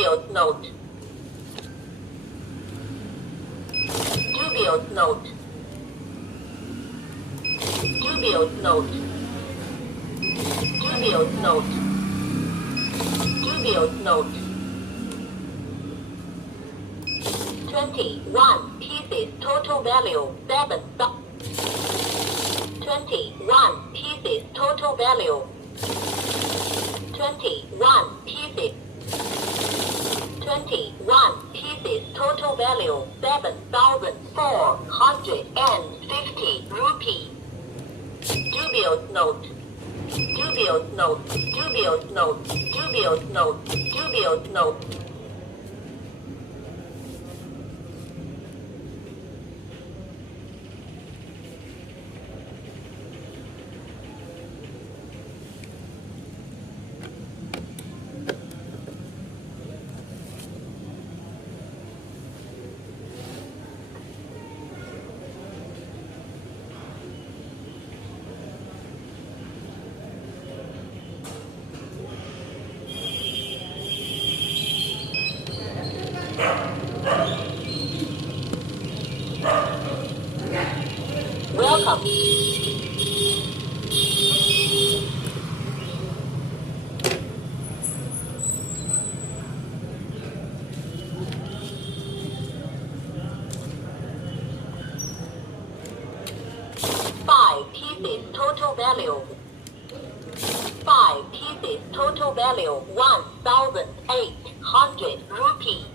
Dubious note. Dubious note. Dubious note. Dubious note. Dubious note. 21 pieces total value 7. 21 pieces total value. 21 pieces. 21 pieces total value 7,450 rupee. Dubious note. Dubious note. Dubious note. Dubious note. Dubious note. Welcome. Five pieces total value. 5 pieces total value 1,800 rupee.